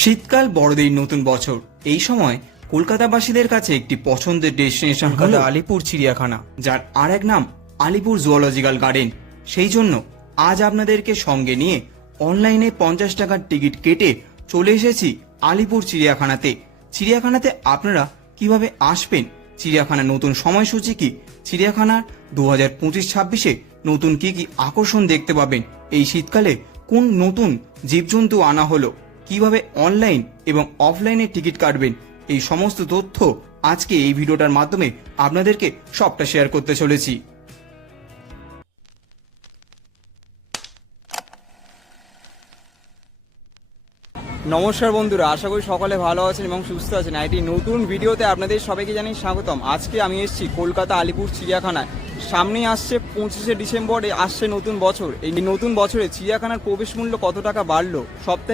শীতকাল, বড়দিন, নতুন বছর, এই সময় কলকাতাবাসীদের কাছে একটি পছন্দের ডেস্টিনেশন হলো আলিপুর চিড়িয়াখানা, যার আর এক নাম আলিপুর জুওলজিক্যাল গার্ডেন। সেই জন্য আজ আপনাদেরকে সঙ্গে নিয়ে অনলাইনে 50 টাকার টিকিট কেটে চলে এসেছি আলিপুর চিড়িয়াখানাতে। চিড়িয়াখানাতে আপনারা কিভাবে আসবেন, চিড়িয়াখানার নতুন সময়সূচি কি, চিড়িয়াখানার 2025-26-এ নতুন কি কি আকর্ষণ দেখতে পাবেন, এই শীতকালে কোন নতুন জীবজন্তু আনা হলো, কিভাবে অনলাইন এবং অফলাইনে টিকিট কাটবেন, এই সমস্ত তথ্য আজকে এই ভিডিওটার মাধ্যমে আপনাদেরকে সবটা শেয়ার করতে চলেছি। নমস্কার বন্ধুরা, আশা করি সকলে ভালো আছেন এবং সুস্থ আছেন। একটি নতুন ভিডিওতে আপনাদের সবাইকে জানাই স্বাগতম। আজকে আমি এসেছি কলকাতা আলিপুর চিড়িয়াখানায়। সামনেই আসছে 25শে ডিসেম্বরে আসছে নতুন বছর। এই নতুন বছরে চিড়িয়াখানার প্রবেশ মূল্য কত টাকা বাড়লো, সব থেকে